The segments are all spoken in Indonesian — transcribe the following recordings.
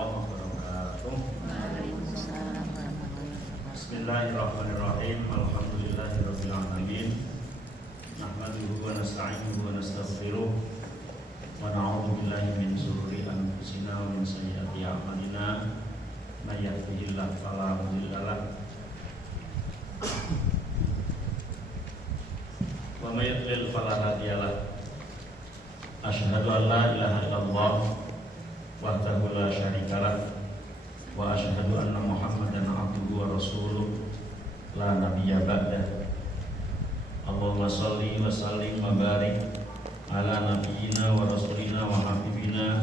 warahmatullahi wabarakatuh. Bismillahirrahmanirrahim. Alhamdulillahirabbil alamin. Nahmaduhu wa nasta'inuhu wa nastaghfiruh. Wa na'udzu billahi min shururi anfusina wa min sayyiati a'malina. May yahdihillahu fala mudilla lahu wa may yudlil fala hadiya lahu. Asyhadu an la ilaha illallah wahdahu la syarika lah wa asyhadu anna Muhammadan abduhu wa rasuluh la nabiyya ba'dah. Allahumma shalli wa sallim wa barik ala nabiyyina wa rasulina wa habibina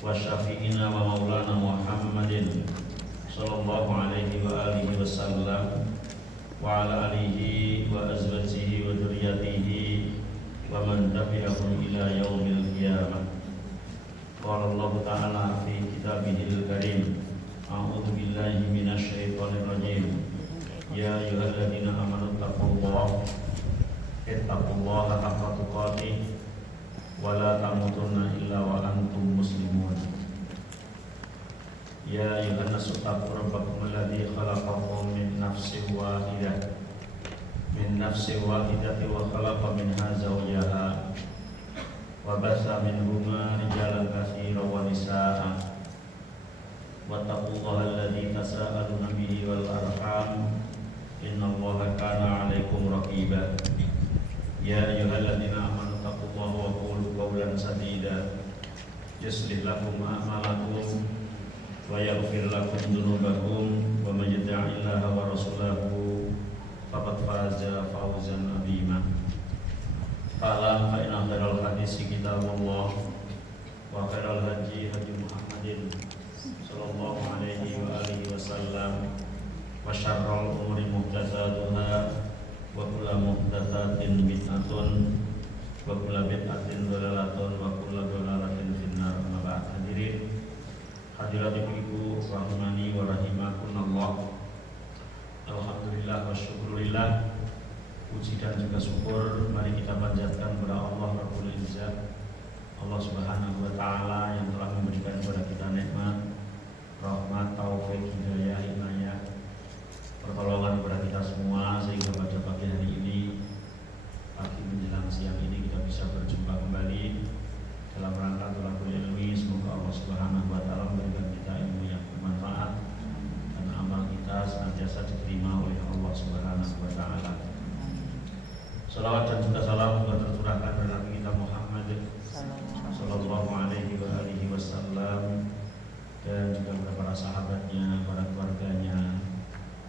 wa syafi'ina wa maulana Muhammadin sallallahu alaihi wa alihi wasallam wa ala alihi wa azwajihi wa dzurriyyatihi wa man tabi'ahum ila yaumil qiyamah. Qala Allah ta'ala fi kitabihil karim, a'udzu billahi minasy syaithanir rajim. Ya ayyuhalladzina amanu taqullaha haqqa tuqatih wa la tamutunna illa wa antum muslimun. Ya ayyuhan nasu taqu rabbakum alladzi khalaqakum min nafsin wahidah wa khalaqa minha zawjaha wa bassa minhuma rijalan katsiran wa nisaa'a. Wattaqullaha alladzi tasaaluna bihi wal arham innallaha kana 'alaikum raqiba. Ya ayyuhalladzina amanu taqullaha wa qulu qawlan sadida yuslih lakum a'malakum wa yaghfir lakum dzunubakum wa may yuti'illaha wa rasulahu faqad faza fawzan 'azima. Qala fa inna khairal hadisi kitabullah wa khairal hadi hadi Muhammadin sallallahu alaihi wa alihi wasallam wa syarrul umuri muhdatsatuha wa kullu muhdatsatin bid'atun wa kullu bid'atin dhalalatun wa kullu dhalalatin finnar. Amma ba'd. Hadirat ibu rahimani wa rahimakumullah. Alhamdulillah wa syukurillah. Puji dan juga syukur mari kita panjatkan kepada Allah Rabbul Izzah, Allah Subhanahu wa taala yang telah memberikan kepada kita nikmat, rahmat, taufik, hidayah, inayah, pertolongan kepada kita semua sehingga pada pagi hari ini, pagi menjelang siang ini kita bisa berjumpa kembali dalam rangka thalabul ilmi. Semoga Allah Subhanahu wa taala memberikan kita ilmu yang bermanfaat dan amal kita senantiasa diterima oleh Allah Subhanahu wa taala. Salawat dan juga salam juga tercurahkan kepada Nabi kita Muhammad sallallahu alaihi wa alihi wasallam dan juga kepada para sahabatnya, para keluarganya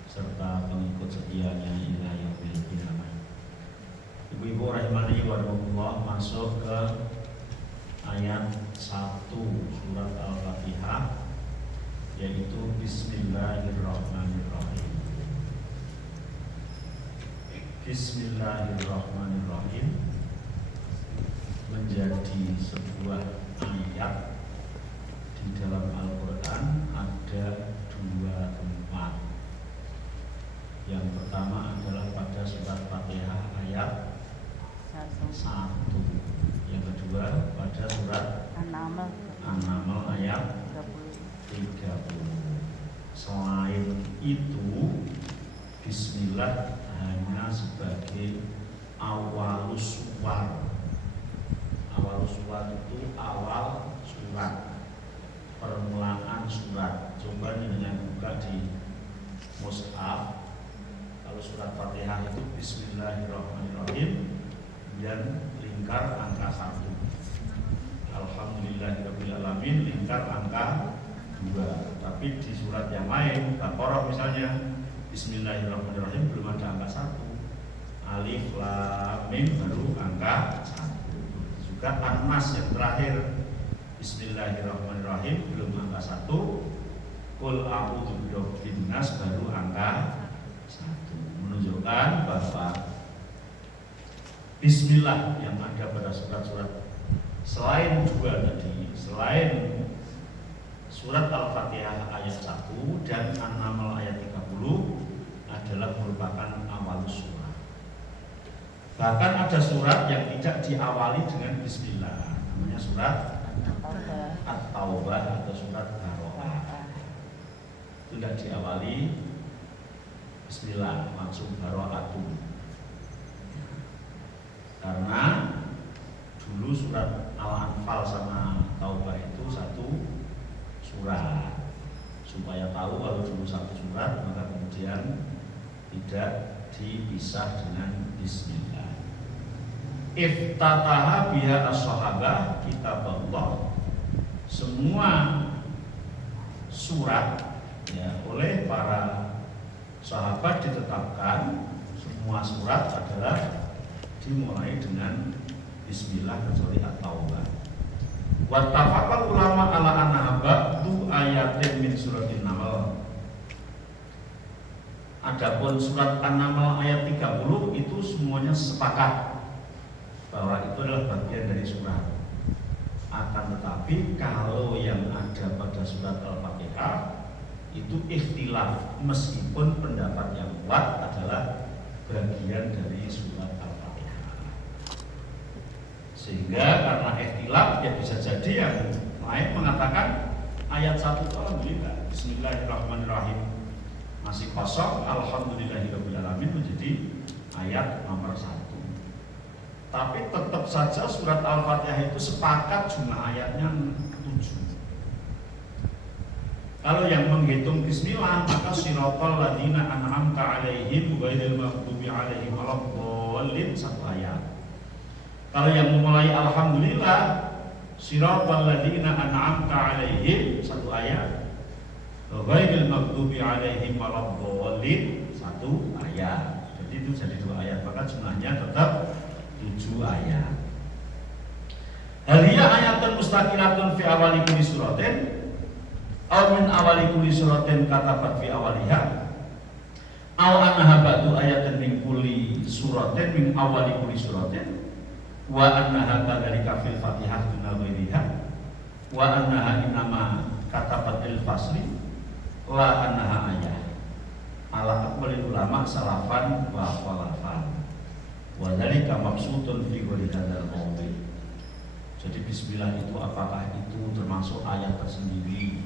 serta pengikut setianya ila yaumil qiyamah. Ibu-ibu rahimani wa rahimakumullah, masuk ke ayat 1 surat Al-Fatihah, yaitu Bismillahirrahmanirrahim. Bismillahirrahmanirrahim menjadi sebuah ayat di dalam Al-Quran. Ada dua tempat. Yang pertama adalah pada surat Fatihah ayat 1. Yang kedua pada surat An-Naml ayat 30. Selain itu, Bismillah hanya sebagai awalus suwar. Awalus suwar itu awal surat, permulaan surat. Coba dengan buka di mushaf. Kalau surat Fatihah itu Bismillahirrahmanirrahim dan lingkar angka 1. Alhamdulillahirabbil alamin lingkar angka 2. Tapi di surat yang lain, Baqarah misalnya, Bismillahirrahmanirrahim belum ada angka 1. Alif lam mim baru angka 1. Juga An-Nas yang terakhir, Bismillahirrahmanirrahim belum angka 1. Qul a'udzu birabbin nas baru angka 1. Menunjukkan bahwa Bismillah yang ada pada surat-surat selain dua tadi, selain surat Al-Fatihah ayat 1 dan An-Naml ayat 30 adalah merupakan awal surat. Bahkan ada surat yang tidak diawali dengan Bismillah, namanya surat At-Taubah atau surat Baroah. itu tidak diawali Bismillah, langsung barokatun. Karena dulu surat Al-Anfal sama Taubah itu satu surat. Supaya tahu kalau dulu satu surat, maka kemudian tidak dipisah dengan Bismillah. Iftataha biha as-sahabah kitabullah. Semua surat ya, oleh para sahabat ditetapkan semua surat adalah dimulai dengan Bismillah kecuali At-Taubah. Wattafaqal ulama ala annaha ba'du ayatin min suratin Naml. Adapun surat An-Naml ayat 30 itu semuanya sepakat bahwa itu adalah bagian dari surat. Akan tetapi kalau yang ada pada surat Al-Fatihah itu ikhtilaf, meskipun pendapat yang kuat adalah bagian dari surat Al-Fatihah. Sehingga karena ikhtilaf ya bisa jadi yang lain mengatakan ayat 1 itu alhamdulillah, Bismillahirrahmanirrahim masih kosong, alhamdulillahirrahmanirrahim menjadi ayat nomor 1. Tapi tetap saja surat Al-Fatihah itu sepakat jumlah ayatnya 7. Kalau yang menghitung Bismillah maka siratal ladzina an'amta 'alaihim ghairil maghdubi 'alaihim waladdallin 1 ayat. Kalau yang memulai alhamdulillah siratal ladzina an'amta 'alaihim 1 ayat. Ghairil maghdubi 'alaihim waladdallin 1 ayat. Jadi itu jadi 2 ayat, maka jumlahnya tetap 7 ayat. Haliya ayatun mustaqilatun fi awali kulli suratin aw min awali kulli suratin katabat fi awaliha aw annaha ba'du ayatin min kulli suratin min awali kulli suratin wa annaha kadzalika fil Fatihah duna ghairiha wa annaha inama katabat il fasli la annaha ayah ala aqwalil ulama salafan wa khalafan wa dzalika mabsutun fi ghairi hadzal mawdi'. Jadi bismillah itu apakah itu termasuk ayat tersendiri?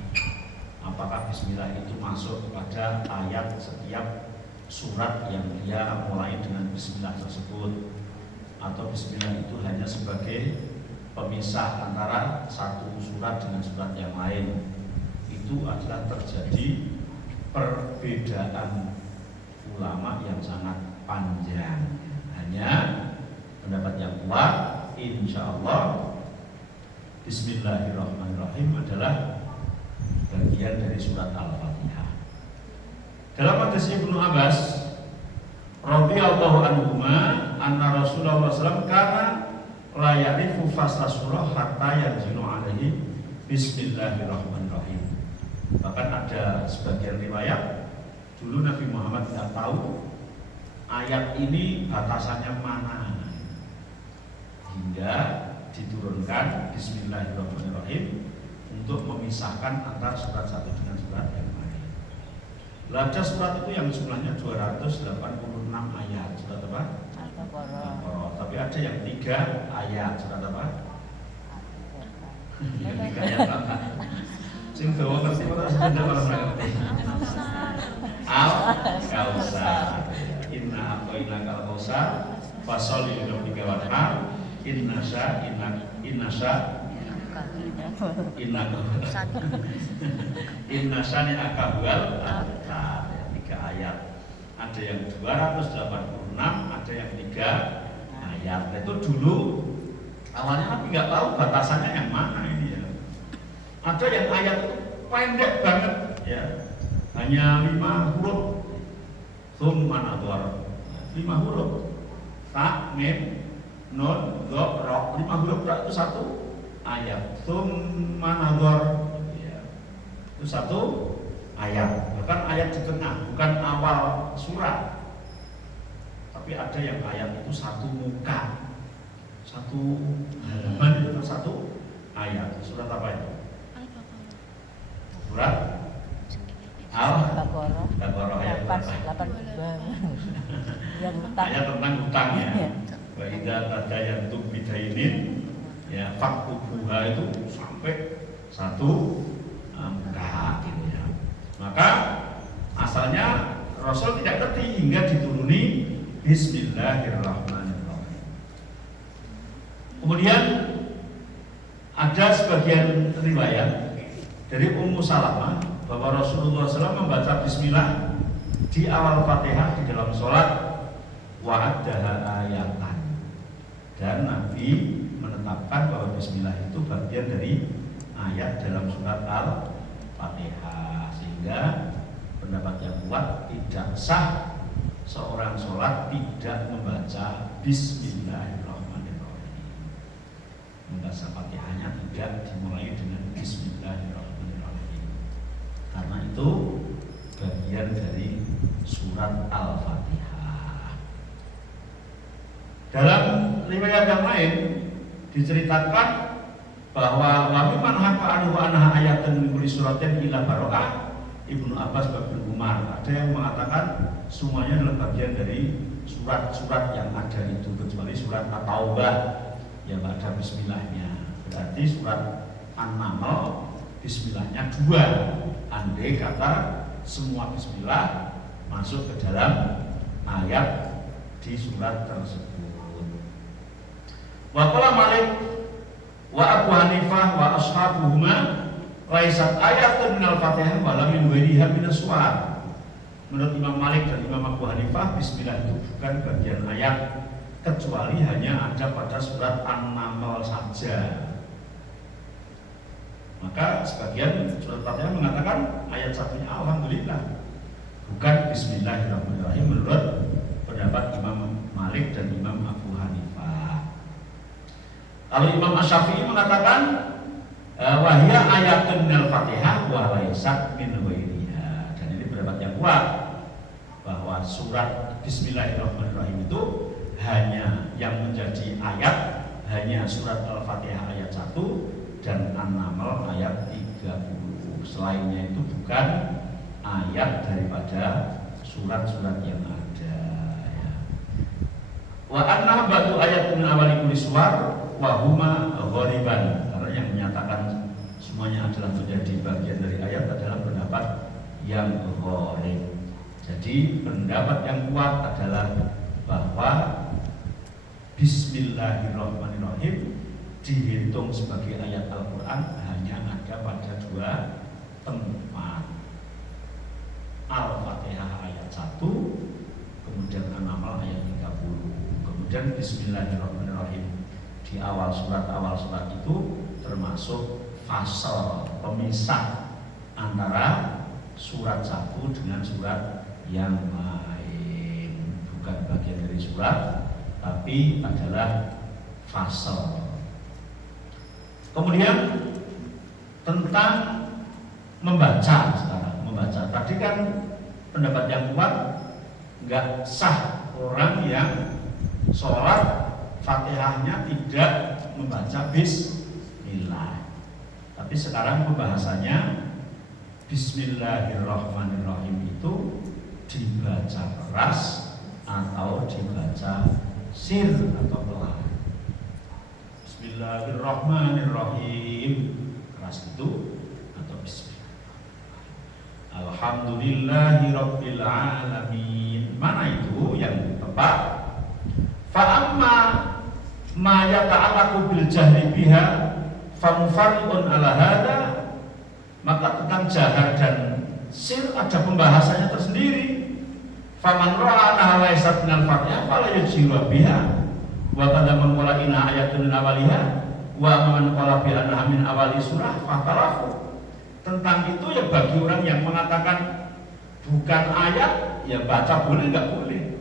Apakah bismillah itu masuk kepada ayat setiap surat yang dia mulai dengan bismillah tersebut, atau bismillah itu hanya sebagai pemisah antara satu surat dengan surat yang lain? Itu adalah terjadi perbedaan ulama yang sangat panjang. Hanya pendapat yang kuat insyaallah Bismillahirrahmanirrahim adalah bagian dari surat Al-Fatihah. Dalam hadis Ibnu Abbas radhiyallahu anhuma anna Rasulullah SAW kana la ya'rifu fasla surah hatta yanzilu alaihi Bismillahirrahmanirrahim. Bahkan ada sebagian riwayat dulu Nabi Muhammad tidak tahu ayat ini batasannya mana hingga diturunkan Bismillahirrahmanirrahim untuk memisahkan antara surat satu dengan surat yang lain. Ada surat itu yang jumlahnya 286 ayat, surat apa? Al-Baqarah. Tapi ada yang 3 ayat, surat apa? Yang 3 ayat apa? Sing dawa ngerti ora sebenarnya ora ngerti. Al-Kautsar. Inna a'tainaka al-kautsar fasholli li rabbika wanhar innasha innasani akabal 3 ayat. Ada yang 286, ada yang 3 ayat. Itu dulu awalnya Nabi nggak tahu batasannya yang mana ini ya. Ada yang ayat itu pendek banget ya, hanya 5 huruf. Tsumma nadhar 5 huruf. Ta, mim, nun, dha, ra. 5 huruf itu 1 ayat. Tsumma nadhar ya, itu 1 ayat. Bahkan ayat di tengah, bukan awal surat. Tapi ada yang ayat itu 1 muka, 1 halaman itu 1 ayat. Surat apa itu? Surat Al-Baqarah ayat 8. Ayat tentang hutang ya. Wa idza tadayantum bidainin ya faktubuha itu sampai 1 muka gitu ya. Maka Rasul tidak ngerti hingga dituruni Bismillahirrahmanirrahim. Kemudian ada sebagian riwayat dari Ummu Salamah bahwa Rasulullah SAW membaca Bismillah di awal Fatihah di dalam sholat wa'addaha ayatan, dan Nabi menetapkan bahwa Bismillah itu bagian dari ayat dalam surat Al-Fatihah, sehingga pendapat yang kuat tidak sah seorang sholat tidak membaca Bismillahirrahmanirrahim. Membaca Fatihahnya tidak dimulai dengan Bismillahirrahmanirrahim, karena itu bagian dari surat Al-Fatihah. Dalam riwayat yang lain diceritakan bahwa wa mimman haqa anhu anha ayatan min kulli suratin ila barokah Ibnu Abbas dan Ibnu Umar. Ada yang mengatakan semuanya adalah bagian dari surat-surat yang ada itu, kecuali surat At-Taubah yang ada bismillahnya. Berarti surat An-Naml bismillahnya 2. Andai kata semua bismillah masuk ke dalam ayat di surat tersebut. Wa qala Malik wa Abu Hanifah wa ashabuhuma laisat ayatun minal Fatihah wala min ghairiha minas suwar. Menurut Imam Malik dan Imam Abu Hanifah, bismillah itu bukan bagian ayat kecuali hanya ada pada surat An-Naml saja. Maka sebagian surat Fatihah mengatakan ayat satunya alhamdulillah, bukan bismillahirrahmanirrahim menurut pendapat Imam Malik dan Imam Abu Hanifah. Kalau Imam Asy-Syafi'i mengatakan wahia ayatun minal Fatihah wa laysat min ghairiha, dan ini pendapat yang kuat bahwa surat Bismillahirrahmanirrahim itu hanya yang menjadi ayat hanya surat Al-Fatihah ayat 1 dan An-Naml ayat 30. Selainnya itu bukan ayat daripada surat-surat yang ada ya. Wa anna batu ayat min awali kulli suwar wa huma ghaliban, karena yang menyatakan semuanya adalah menjadi bagian dari ayat adalah pendapat yang ghalib. Jadi pendapat yang kuat adalah bahwa Bismillahirrahmanirrahim dihitung sebagai ayat Al-Quran hanya ada pada 2 tempat. Al-Fatihah ayat 1, kemudian An-Naml ayat 30. Kemudian Bismillahirrahmanirrahim di awal surat itu termasuk fasal, pemisah antara surat 1 dengan surat yang lain, bukan bagian dari surat tapi adalah fasal. Kemudian tentang membaca sekarang, membaca. Tadi kan pendapat yang kuat nggak sah orang yang sholat Fatihahnya tidak membaca Bismillah. Tapi sekarang pembahasannya Bismillahirrahmanirrahim itu dibaca keras atau dibaca sir atau pelan. Bismillahirrahmanirrahim keras itu atau Bismillahirrahmanirrahim. Alhamdulillahirabbil alamin. Mana itu yang tepat? Fa amma ma yata'allaqu bil jahri biha fa mufarriqun ala hada. Maka tentang jahar dan sir ada pembahasannya tersendiri. Faman ra'a annaha laysat minal Fatihah fala yujhiru biha wa qad man qala inna ayatun min awaliha wa man qala bi annaha min awali surah fatarafu. Tentang itu ya bagi orang yang mengatakan bukan ayat ya baca boleh enggak boleh.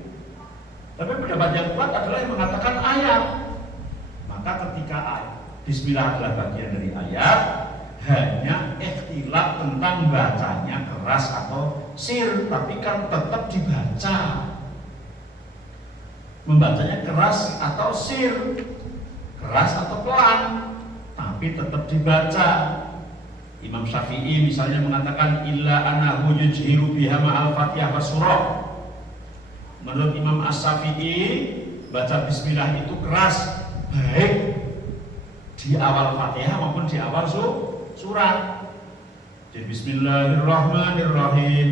Tapi pendapat yang kuat adalah yang mengatakan ayat. Maka ketika Bismillah adalah bagian dari ayat, hanya ikhtilaf tentang bacanya keras atau sir, tapi kan tetap dibaca. Membacanya keras atau sir, keras atau pelan, tapi tetap dibaca. Imam Syafi'i misalnya mengatakan illa anahu yujhiru biha ma'al Fatihah wa surah. Menurut Imam As-Syafi'i baca Bismillah itu keras, baik di awal Fatihah maupun di awal surat. Jadi Bismillahirrahmanirrahim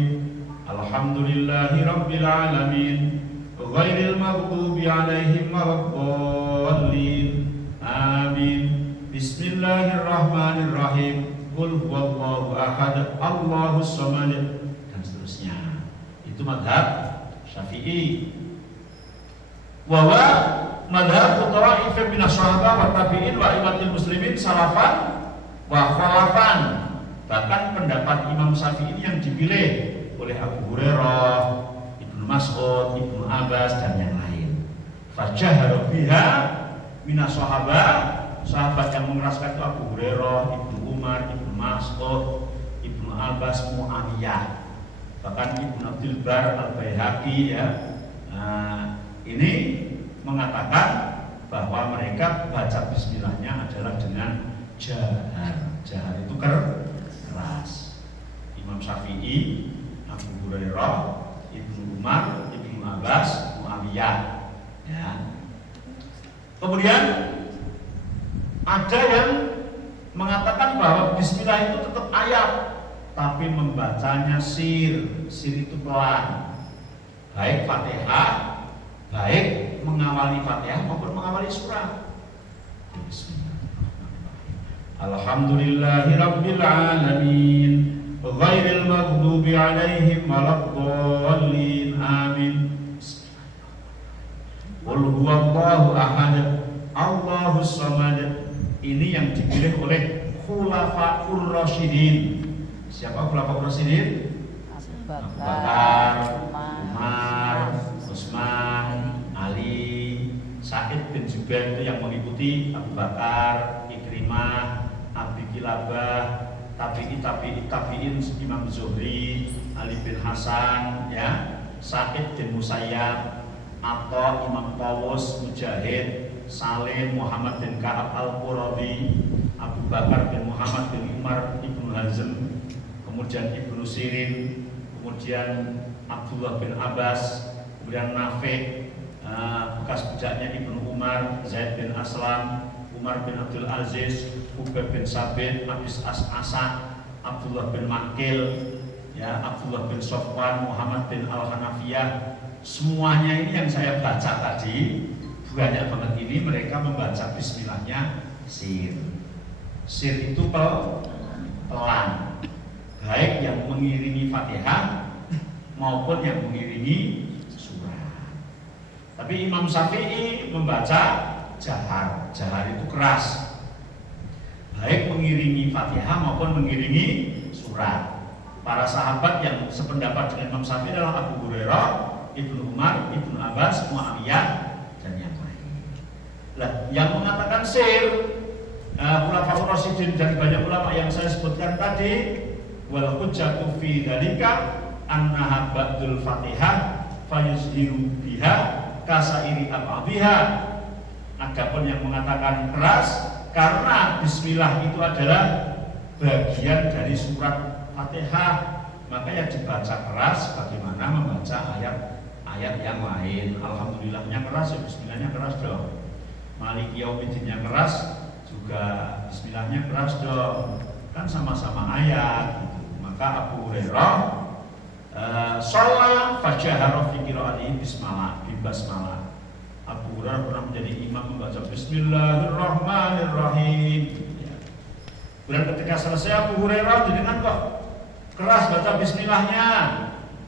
Alhamdulillahi rabbil alamin ghairil maghdubi alaihim waladdallin amin. Bismillahirrahmanirrahim. Qul huwallahu ahad Allahus samad, dan seterusnya. Itu madhab Syafi'i. Wa madhab ta'if min ashabat wa tabi'in wa imatil muslimin salafan wa khalafan. Bahkan pendapat Imam Syafi'i yang dipilih oleh Abu Hurairah, Ibnu Mas'ud, Ibnu Abbas dan yang lain. Fajahara biha min sahabat yang mengeraskan itu Abu Hurairah, Ibnu Umar, Ibnu Mas'ud, Ibnu Abbas, Muawiyah. Bahkan Ibnu Abdul Bar Al-Baihaqi ini mengatakan bahwa mereka baca bismillahnya adalah dengan jahar. Jahar itu keras. Imam Syafi'i, Abu Hurairah, Ibnu Umar, Ibnu Abbas, Muawiyah. Ya. Kemudian ada yang mengatakan bahwa bismillah itu tetap ayat, tapi membacanya sir itu pelan. Baik Fatihah, baik mengawali Fatihah maupun mengawali surah. Bismillahirrahmanirrahim. Alhamdulillahi rabbil alamin ghairil maghdubi alaihim waladdallin amin. Qul huwallahu ahad Allahus samad. Ini yang dipilih oleh Khulafaur Rasyidin. Siapa Khulafaur Rasyidin? Abu Bakar, Umar, Utsman, Ali, Sa'id bin Jubair itu yang mengikuti Abu Bakar, Ikrimah, Abi Kilabah, tabi'in Imam Zuhri, Ali bin Hasan, ya, Sa'id bin Musayyab, Atha, Imam Tawus, Mujahid, Salim, Muhammad bin Ka'ab Al-Qurabi, Abu Bakar bin Muhammad bin Umar, Ibnu Hazm, kemudian Ibnu Sirin, kemudian Abdullah bin Abbas, kemudian Nafi', bekas bujaknya Ibnu Umar, Zaid bin Aslam, Umar bin Abdul Aziz, Ubay bin Sabit, Abis As'asa, Abdullah bin Makil, ya, Abdullah bin Sofwan, Muhammad bin Al-Hanafiyah. Semuanya ini yang saya baca tadi, banyak banget ini mereka membaca bismillahnya sir. Sir itu pelan, baik yang mengiringi Fatihah maupun yang mengiringi surah. Tapi Imam Syafi'i membaca jahar. Jahar itu keras, baik mengiringi Fatihah maupun mengiringi surah. Para sahabat yang sependapat dengan Imam Syafi'i adalah Abu Hurairah, Ibnu Umar, Ibnu Abbas, Muawiyah, dan yang lain. Lah, yang mengatakan sir, Khulafaur Rasyidin dan banyak ulama yang saya sebutkan tadi, wal hujjatu fi dzalika annaha ba'dul Fatihah fayuzhiru biha kasairi ab'adhiha. Adapun yang mengatakan keras karena bismillah itu adalah bagian dari surat Fatihah, maka yang dibaca keras bagaimana membaca ayat yang lain. Alhamdulillahnya keras, ya bismillahnya keras dong. Maliki Yaumiddinnya keras, juga bismillahnya keras dong. Kan sama-sama ayat gitu. Maka Abu Hurairah sholat fajahara fi qiraatihi bismillah. Abu Hurairah pernah menjadi imam membaca Bismillahirrahmanirrahim. Ya. Dan ketika selesai Abu Hurairah, jenengan kok keras baca bismillahnya?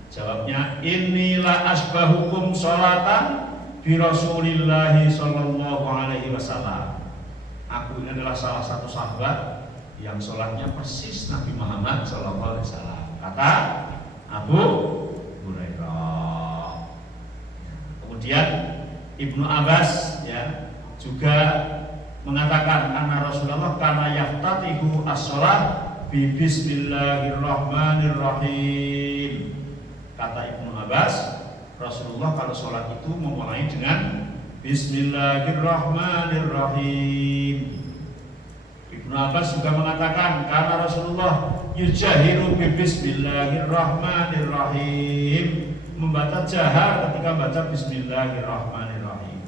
Jawabnya, inilah asbahukum sholatan bi Rasulillahi sallallahu alaihi wasallam. Aku ini adalah salah satu sahabat yang sholatnya persis Nabi Muhammad sallallahu alaihi wasallam. Kata Abu Hurairah. Kemudian Ibnu Abbas, ya, juga mengatakan anna Rasulullah kana yaftatihu as-shalah bi bismillahirrahmanirrahim. Kata Ibnu Abbas, Rasulullah kalau sholat itu memulai dengan bismillahirrahmanirrahim. Ibnu Abbas juga mengatakan karena Rasulullah yujahiru bi bismillahirrahmanirrahim, membaca jahar ketika baca bismillahirrahmanirrahim.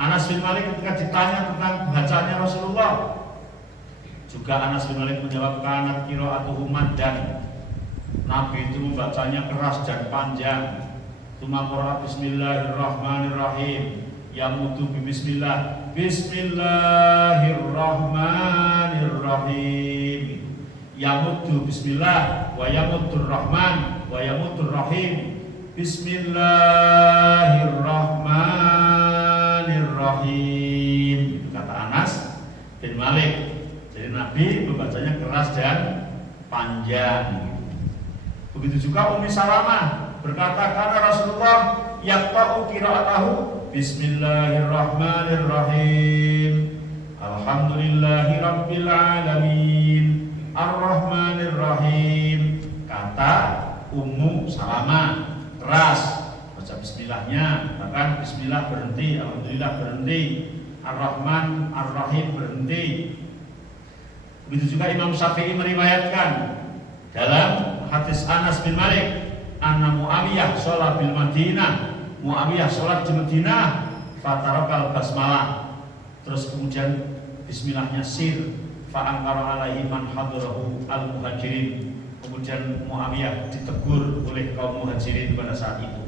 Anas bin Malik ketika ditanya tentang bacaannya Rasulullah, juga Anas bin Malik menjawab kanat qiraatuhu maddan. Nabi itu membacanya keras dan panjang. Tsumma qara'a bismillahirrahmanirrahim. Yamudu bismillah. Bismillahirrahmanirrahim. Yamudu bismillah wa yamudur rahman wa yamudur rahim. Bismillahirrahmanirrahim. Itu kata Anas bin Malik. Jadi Nabi membacanya keras dan panjang. Begitu juga Ummi Salamah berkata, karena Rasulullah yaqta'u qira'atahu Bismillahirrahmanirrahim. Alhamdulillahi rabbil alamin. Ar-Rahmanirrahim. Kata Ummu Salamah keras baca bismillahnya, bahkan bismillah berhenti, alhamdulillah berhenti, Ar-Rahman Ar-Rahim berhenti. Begitu juga Imam Syafi'i meriwayatkan dalam hadis Anas bin Malik, anna Muawiyah sholat bil Madinah, Muawiyah sholat di Madinah, fatarakal basmalah, terus kemudian bismillahnya sir, fa'angkara alaihi man hadurahu al muhajirin. Kemudian Muawiyah ditegur oleh kaum muhajirin pada saat itu.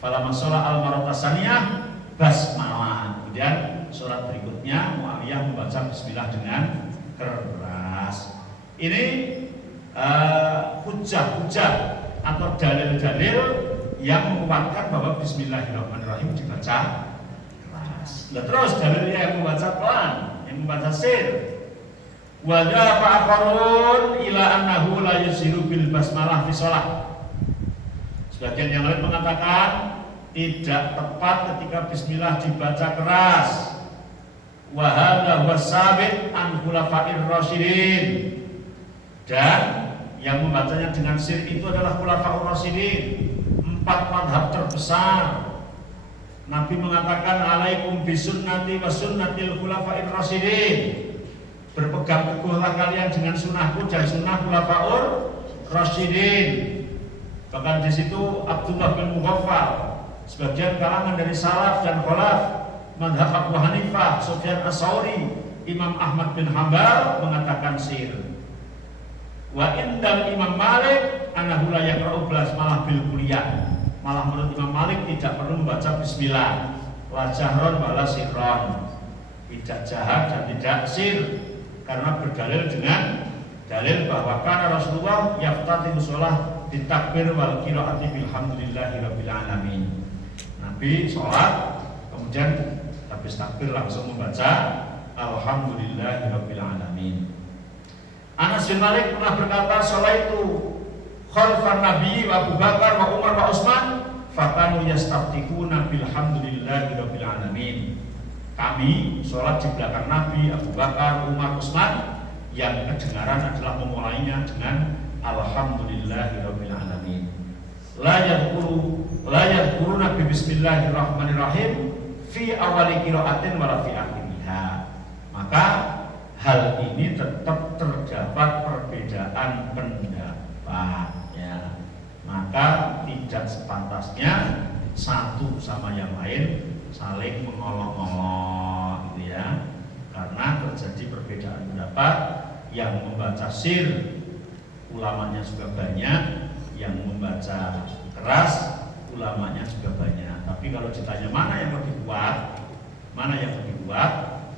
Falamma sholat al maratasaniyah basmalah. Kemudian sholat berikutnya Muawiyah membaca bismillah dengan keras. Ini hujah-hujah atau dalil-dalil yang menguatkan bahwa bismillahirrahmanirrahim dibaca keras. Nah, terus dalilnya yang membaca pelan, yang membaca sir. Wa dzaba aqarun ila annahu la yusiru bil basmalah fi shalah. Sebagian yang lain mengatakan tidak tepat ketika bismillah dibaca keras. Wa hadza huwa sabit an khulafa'ir rasyidin. Dan yang membacanya dengan sir itu adalah khulafa'ur rasyidin, 4 mazhab terbesar. Nabi mengatakan alaikum bisunnati wa sunnatil khulafa'ir rasyidin. Berpegang teguhlah kalian dengan sunnahku dan sunnah khulafa'ur rasyidin. Bahkan di situ Abdullah bin Mughaffal, sebagian kalangan dari salaf dan khalaf, mazhab Abu Hanifah, Sufyan Ats-Tsauri, Imam Ahmad bin Hanbal mengatakan sir. Wa indal Imam Malik annahu la yaqra'u basmalah bil kulliyah. Malah menurut Imam Malik tidak perlu membaca bismillah, la jahron wala sirron. Tidak jahar dan tidak sir, karena berdalil dengan dalil bahwa kana Rasulullah yaftatihu shalah bitakbir wal qiraati bilhamdulillahi rabbil alamin. Nabi sholat kemudian habis takbir langsung membaca alhamdulillahi rabbil alamin. Anas bin Malik pernah berkata, sholaitu khalfan Nabi wa Abu Bakar wa Umar wa Utsman fakanu yastaftihuna bilhamdulillahi rabbil alamin. Kami sholat di belakang Nabi, Abu Bakar, Umar, Utsman, yang kedengaran adalah memulainya dengan alhamdulillahi rabbil alamin. La yadhkuru Nabi bismillahirrahmanirrahim fi awali qiraatin wa fi akhiriha. Maka hal ini tetap terdapat perbedaan pendapat, ya. Maka tidak sepantasnya satu sama yang lain saling mengolok-olok, gitu ya. Karena terjadi perbedaan pendapat, yang membaca sir ulamanya juga banyak, yang membaca keras ulamanya juga banyak. Tapi kalau ditanya mana yang lebih kuat,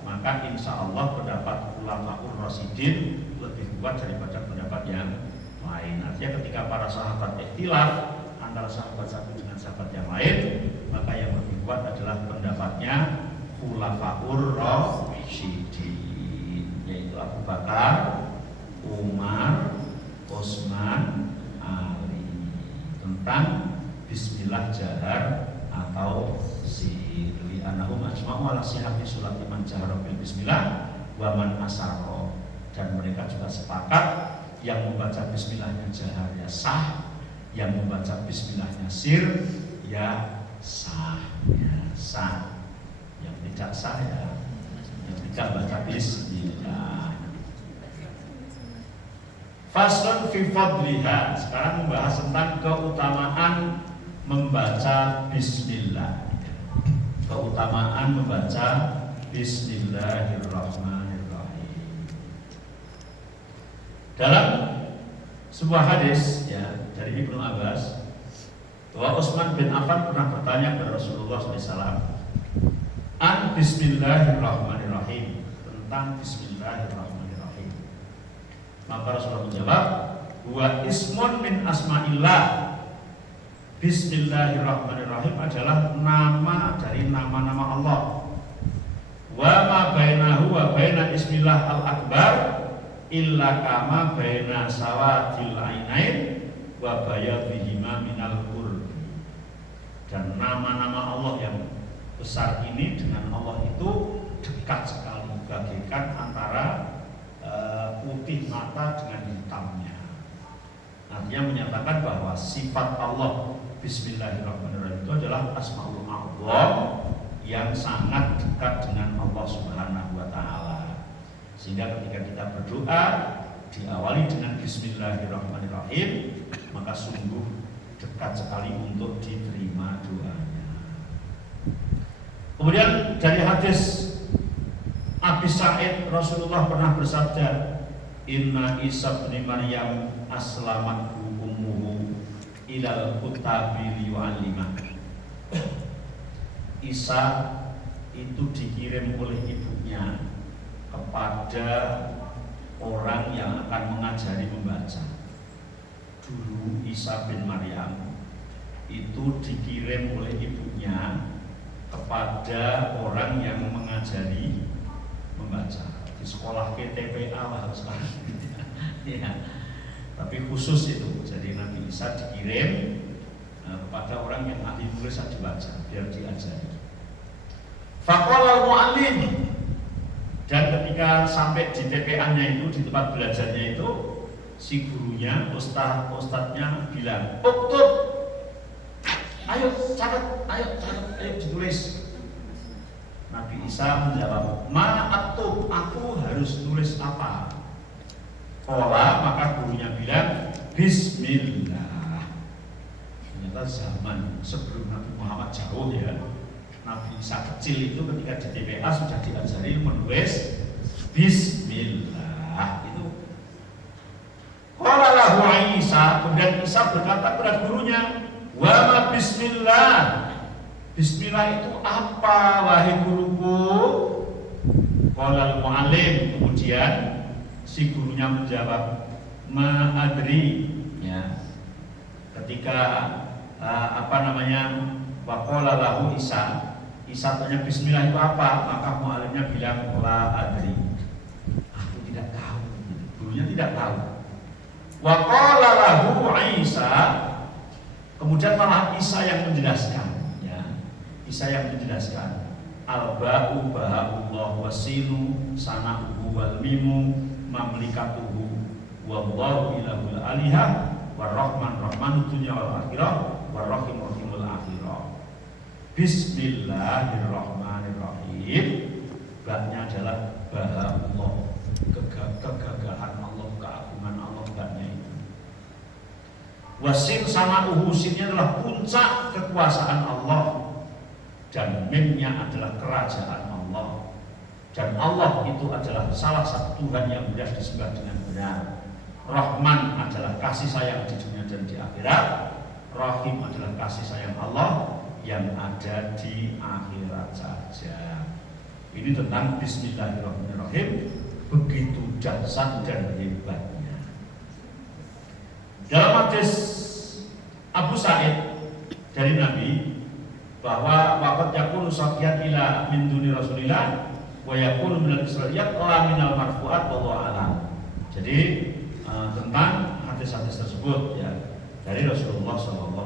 maka insya Allah pendapat ulama Rasyidin lebih kuat daripada pendapat yang lain. Artinya ketika para sahabat ikhtilaf antara sahabat satu dengan sahabat yang lain, maka yang lebih kuat adalah pendapatnya Khulafaur Rasyidin, yaitu Abu Bakar, Umar, Utsman, Ali, tentang bismillah jahar atau sir. Anahum ajma'u ala sihhati sholati man jahara bil bismillah wa man asarra. Dan mereka juga sepakat yang membaca bismillahnya jahar ya sah, yang membaca bismillahnya sir ya sah, yang tidak sah ya yang tidak baca bismillah. Faslun fi fadliha. Sekarang membahas tentang keutamaan membaca bismillah. Keutamaan membaca bismillahirrahmanirrahim. Dalam sebuah hadis ya dari Ibnu Abbas bahwa Utsman bin Affan pernah bertanya kepada Rasulullah SAW an Bismillahirrahmanirrahim, tentang Bismillahirrahmanirrahim. Maka Rasulullah menjawab, wa ismun min asma'illah. Bismillahirrahmanirrahim adalah nama dari nama-nama Allah. Wa ma bainahu wa baina ismillah al-akbar illa kama baina sawadil ainain wa bayadihima minal qurbi. Dan nama-nama Allah yang besar ini dengan Allah itu dekat sekali, bagaikan antara putih mata dengan hitamnya. Artinya menyatakan bahwa sifat Allah Bismillahirrahmanirrahim itu adalah Asmaul A'zam yang sangat dekat dengan Allah Subhanahu wa Ta'ala. Sehingga ketika kita berdoa diawali dengan Bismillahirrahmanirrahim, maka sungguh dekat sekali untuk diterima doanya. Kemudian dari hadis Abi Sa'id, Rasulullah pernah bersabda, Inna Isa bin Maryam aslamathu ummuhu ilal kutabi liyu'allimah. Isa itu dikirim oleh ibunya kepada orang yang akan mengajari membaca. Dulu Isa bin Maryam itu dikirim oleh ibunya kepada orang yang mengajari membaca. Di sekolah KTPA lah sekarang ya. Tapi khusus itu, jadi Nabi Isa dikirim kepada orang yang ahli tulis dan dibaca biar diajari. Faqala al-mu'allim, dan ketika sampai di TPA-nya itu, di tempat belajarnya itu, si gurunya, ustadznya bilang, "Uktub, ayo catat, ayo ditulis." Nabi Isa menjawab, "Ma'aktub, aku harus tulis apa?" Qala, maka gurunya bilang, "Bismillah." Ternyata zaman sebelum Nabi Muhammad jauh ya, Nabi Isa kecil itu ketika di TPA sudah diajari menulis Bismillah itu. Qala lahu Isa, kemudian Isa berkata kepada gurunya, "Wa ma Bismillah? Bismillah itu apa, wahai guruku?" Qala al-mu'allim, kemudian si gurunya menjawab, "Ma-adri." Ya. Ketika waqala lahu Isa, Isa tanya Bismillah itu apa, maka mu'allimnya bilang, "La adri." Aku tidak tahu. Gurunya tidak tahu. Waqala lahu Isa, kemudian malah Isa yang menjelaskan. Isa yang menjelaskan, al-ba'u baha'ullah wasinu sana'uhu wal mimu mamlikatuhu wallahu ilahul alihah warrahman rahmanu dunya wal akhirah warrahim rahimul akhirah. Bismillahirrahmanirrahim, ba'nya adalah baha'ullah, kegagahan Allah, keagungan Allah, ba'nya itu. Wasin sana'uhu, sinnya adalah puncak kekuasaan Allah, dan mimnya adalah kerajaan Allah. Dan Allah itu adalah salah satu Tuhan yang mudah disembah dengan benar. Rahman adalah kasih sayang di dunia dan di akhirat. Rahim adalah kasih sayang Allah yang ada di akhirat saja. Ini tentang Bismillahirrahmanirrahim, begitu dahsyat dan hebatnya. Dalam hadis Abu Sa'id dari Nabi, bahwa waqad yakunu safiyan ila min duni Rasulillah wa yakunu minal isra'iyat la minal marfu'at wallahu a'lam. Jadi tentang hadis-hadis tersebut ya dari Rasulullah SAW.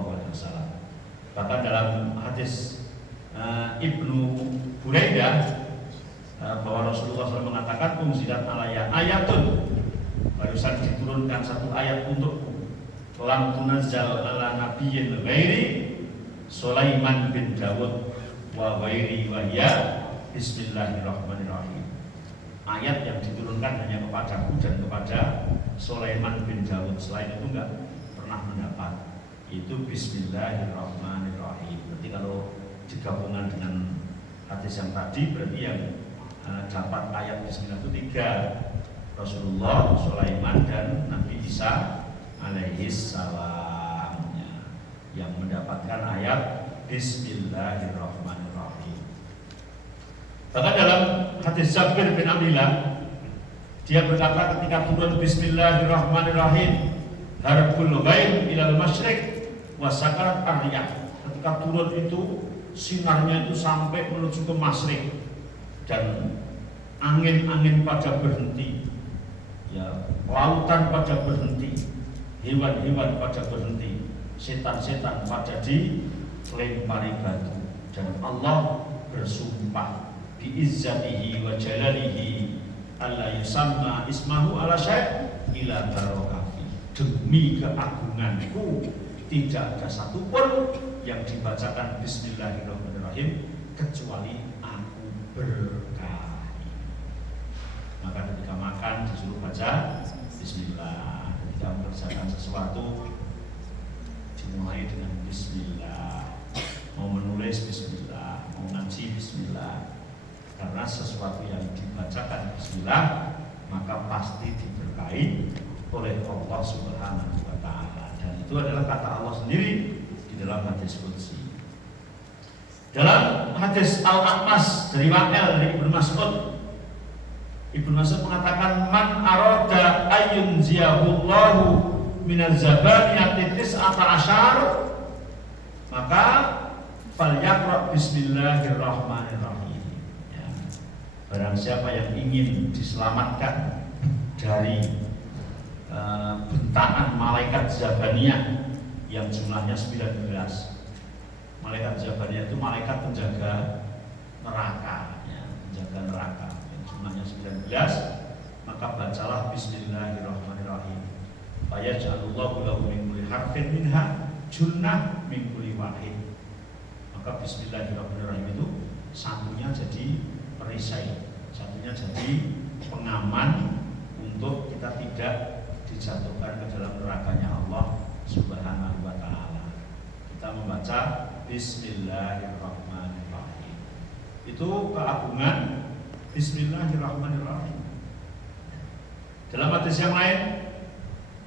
Bahkan dalam hadis Ibnu Buraidah bahwa Rasulullah SAW mengatakan unzilat alayya ayatun, barusan diturunkan satu ayat untukku, lam tunazzal ala nabiyyin ghairi Sulaiman bin Dawud wa ghairi wa hiya Bismillahirrahmanirrahim. Ayat yang diturunkan hanya kepadaku dan kepada Sulaiman bin Dawud, selain itu enggak pernah mendapat. Itu Bismillahirrahmanirrahim. Berarti kalau digabungkan dengan hadis yang tadi, berarti yang dapat ayat Bismillah itu 3, Rasulullah, Sulaiman, dan Nabi Isa alaihissalam yang mendapatkan ayat Bismillahirrahmanirrahim. Bahkan dalam hadis Jabir bin Abdillah, dia berkata ketika turun Bismillahirrahmanirrahim, harbul ghaib ilal masyriq wa sakarat ar-riyah. Ketika turun itu sinarnya itu sampai menuju ke masyriq dan angin-angin pada berhenti, ya, lautan pada berhenti, hewan-hewan pada berhenti, setan-setan pada dilempari batu, dan Allah bersumpah biizzatihi wa jalalihi alla yusamma ismahu ala syai' ila barakafi, demi keagunganku tidak ada satupun yang dibacakan Bismillahirrahmanirrahim kecuali aku berkahi. Maka ketika makan disuruh baca Bismillah. Ketika mengerjakan sesuatu dimulai dengan Bismillah. Mau menulis Bismillah, mau ngaji Bismillah. Karena sesuatu yang dibacakan Bismillah maka pasti diberkahi oleh Allah Subhanahu wa Ta'ala. Dan itu adalah kata Allah sendiri di dalam hadis qudsi. Dalam hadis Al-Aqmas dari Wa'il dari Ibnu Mas'ud, Ibnu Mas'ud mengatakan, man arada ayyun ziyahullahu minaz zabaniyati tis'ata asyar, maka falyaqra bismillahirrahmanirrahim. Ya. Barang siapa yang ingin diselamatkan dari bentangan malaikat Zabaniyah yang jumlahnya 19. Malaikat Zabaniyah itu malaikat penjaga neraka, ya, penjaga neraka yang jumlahnya 19. Maka bacalah Bismillahirrahmanirrahim. Fayaj'alullahu lahu min kulli harfin minha junnah min kulli wahid. Maka Bismillahirrahmanirrahim itu satunya jadi perisai, satunya jadi pengaman untuk kita tidak dijatuhkan ke dalam nerakanya Allah Subhanahu wa Ta'ala. Kita membaca Bismillahirrahmanirrahim. Itu keagungan Bismillahirrahmanirrahim. Dalam hadis yang lain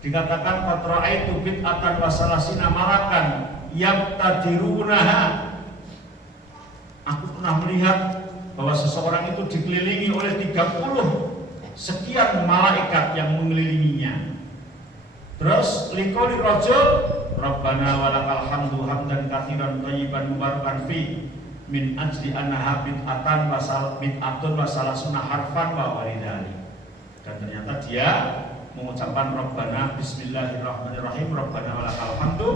dikatakan qatra'aitu bid'atan wa salasina malakan yabtadirunaha. Aku pernah melihat bahwa seseorang itu dikelilingi oleh 30 sekian malaikat yang mengelilinginya. Terus liqauli rajul Rabbana walakal hamdu hamdan katsiran thayyiban mubarakan fi min ajli annaha bid'atan wa salasuna harfan wa walidali. Dan ternyata dia mengucapkan Rabbana Bismillahirrahmanirrahim, Rabbana walakal hamdu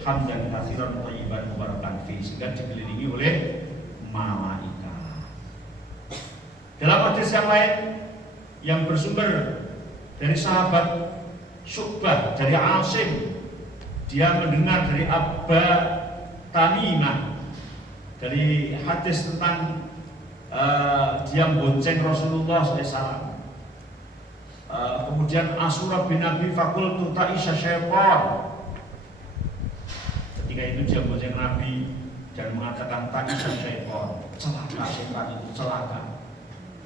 hamdan katsiran thayyiban mubarakan fi, sehingga dikelilingi oleh malaikat. Dalam hadis yang lain yang bersumber dari sahabat Syu'bah dari Asim, dia mendengar dari Abba Tamimah dari hadis tentang dia bonceng Rasulullah SAW. Kemudian Asura bin Nabi fakultu ta'isha syaitan. Ketika itu dia bonceng Nabi dan mengatakan ta'isha syaitan, celaka setan itu, celaka.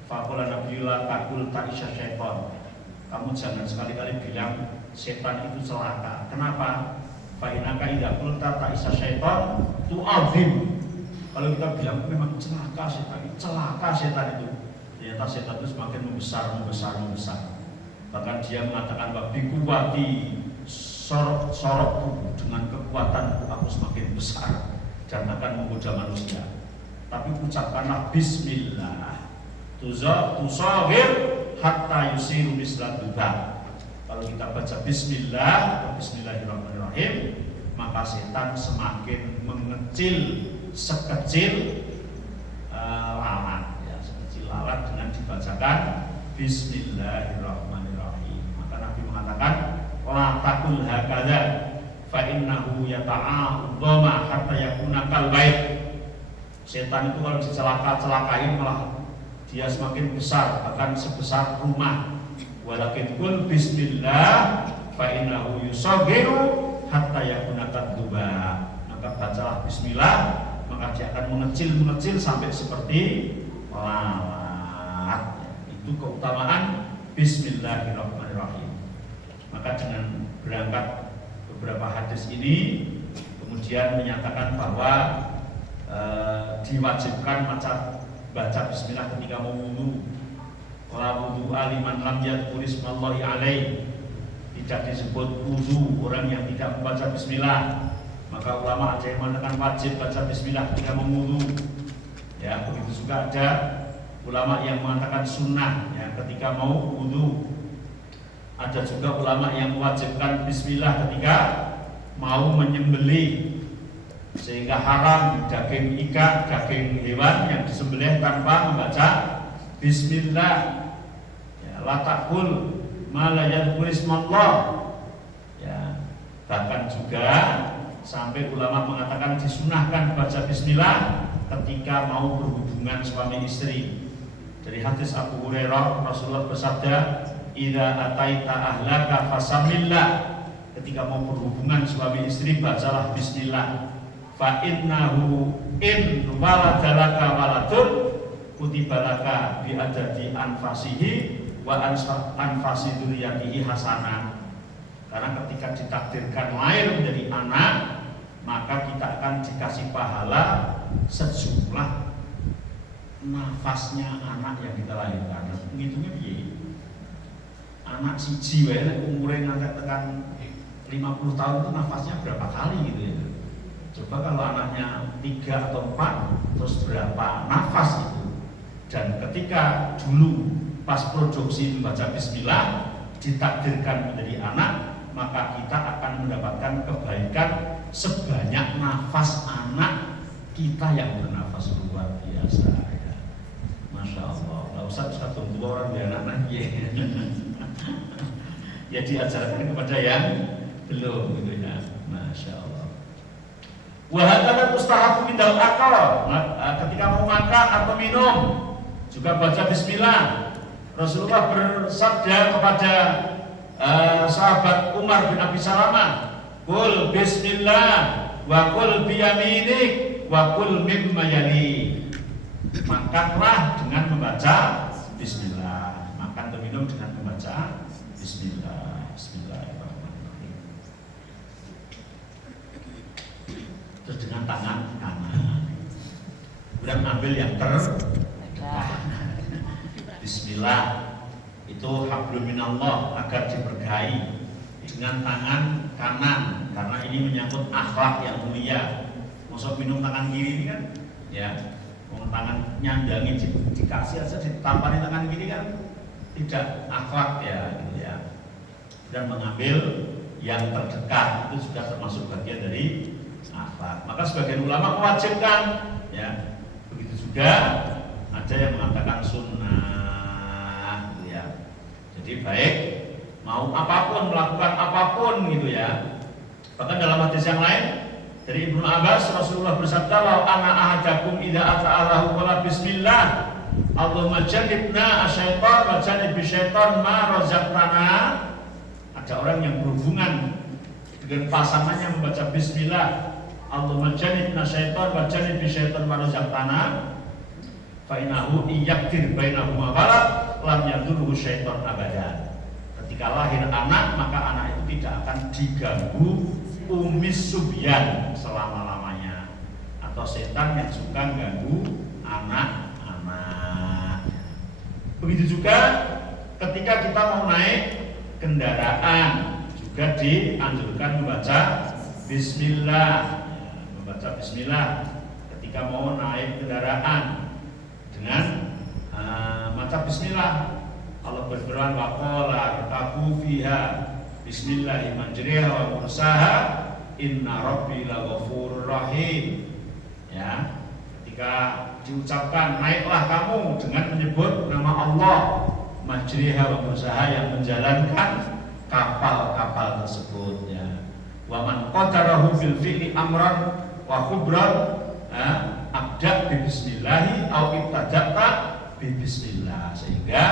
Fakulah Nabiullah takul ta'isha syaitan, kamu jangan sekali-kali bilang setan itu celaka. Kenapa? Fa'inaka idha kulta ta'isha syaitan tu'azim. Kalau kita bilang memang celaka setan itu, ternyata setan itu semakin membesar. Bahkan dia mengatakan bikuwati sorokku, dengan kekuatanku aku semakin besar dan akan menggoda manusia. Tapi ucapkanlah Bismillah tusawir hatta yusiru misla duba. Kalau kita baca Bismillah atau Bismillahirrahmanirrahim, maka setan semakin mengecil sekecil lalat, ya, sekecil lalat dengan dibacakan Bismillahirrahmanirrahim. Maka Nabi mengatakan la taqul hakadha fa innahu yata'adhama hatta yakuna kal bait. Setan itu kalau dicelakain malah dia semakin besar, bahkan sebesar rumah. Walakin kul bismillah fa innahu yusaghiru hatta yakuna kadzuba. Maka bacalah bismillah, maka dia akan mengecil sampai seperti lalat. Itu keutamaan Bismillahirrahmanirrahim. Maka dengan berangkat hadis ini kemudian menyatakan bahwa diwajibkan baca bismillah ketika mau wudu. La wudu aliman lam yadhkur ismallahi alaihi. Tidak disebut wudu orang yang tidak membaca bismillah. Maka ulama ada yang mengatakan wajib baca bismillah ketika mau wudu. Ya, begitu juga ada ulama yang mengatakan sunnah ya ketika mau wudu. Ada juga ulama yang mewajibkan bismillah ketika mau menyembelih, sehingga haram daging ikan, daging hewan yang disembelih tanpa membaca bismillah. Ya, la taqul ma la yadhkur ismallah. Ya, bahkan juga sampai ulama mengatakan disunahkan baca bismillah ketika mau berhubungan suami istri. Dari hadis Abu Hurairah, Rasulullah bersabda, "Idza ataita ahlaka fasamillah." Ketika mau berhubungan suami istri bacalah bismillah. Fa innahu in waladalaka waladun kutibalaka bi adadi anfasihi wa anfasi dzurriyyatihi hasanah. Karena ketika ditakdirkan lahir menjadi anak, maka kita akan dikasih pahala sejumlah nafasnya anak yang kita lahirkan. Ngitungnya piye? Anak siji wae nek umure nganti tekan 50 tahun itu nafasnya berapa kali gitu ya. Coba kalau anaknya 3 atau 4 terus berapa nafas itu. Dan ketika dulu pas produksi membaca bismillah ditakdirkan menjadi anak, maka kita akan mendapatkan kebaikan sebanyak nafas anak kita yang bernafas luar biasa ya. Masya Allah. Nggak usah tunggu orang dia anak ya. Ya diajarkan kepada yang belum gitu ya. Masya Allah. Wahadalah mustahabu indal akal. Ketika mau makan atau minum juga baca bismillah. Rasulullah bersabda kepada sahabat Umar bin Abi Salamah, "Qul bismillah wa qul biyaminik wa qul mimma yali." Makanlah dengan membaca bismillah. Makan atau minum dengan membaca bismillah. Bismillahirrahmanirrahim. Terus dengan tangan kanan. Kemudian ambil yang terdekat. Bismillah itu hablum minallah, agar diberkahi dengan tangan kanan karena ini menyangkut akhlak yang mulia. Maksud minum tangan kiri ini kan ya, tangan nyandangi dikasih aja ditampani tangan kiri kan tidak akhlak ya gitu ya. Dan mengambil yang terdekat itu sudah termasuk bagian dari akhlak. Maka sebagian ulama mewajibkan ya. Begitu juga ada yang mengatakan sunnah gitu ya. Jadi baik mau apapun, melakukan apapun gitu ya. Bahkan dalam hadis yang lain dari Ibnu Abbas, Rasulullah bersabda, "Lau ana ahadakum idza ata'alahu qala bismillah, Allahumma jannibna asyaitan wa jannib bisyaitan ma razaqtana." Ada orang yang berhubungan dengan pasangannya membaca bismillah, Allahumma jannibna syaitan wa jannib bisyaitan ma razaqtana, fa innahu iyaqdir bainahuma walad lam yadurruhu syaitan abadan. Ketika lahir anak, maka anak itu tidak akan diganggu umis subyan selama-lamanya, atau setan yang suka ganggu anak-anak. Begitu juga ketika kita mau naik kendaraan juga dianjurkan membaca bismillah. Membaca bismillah ketika mau naik kendaraan dengan baca bismillah. Allah berfirman, wa qala rakabu fiha bismillahi majriha wa mursaha inna rabbi laghafurur rahim. Ya, ketika diucapkan naiklah kamu dengan menyebut nama Allah, majriha wa mursaha, yang menjalankan kapal-kapal tersebut ya. Wa man qadarahu bil fi'li amran wa khubran abda bi bismillahi au ibtada'ta bi bismillah. Sehingga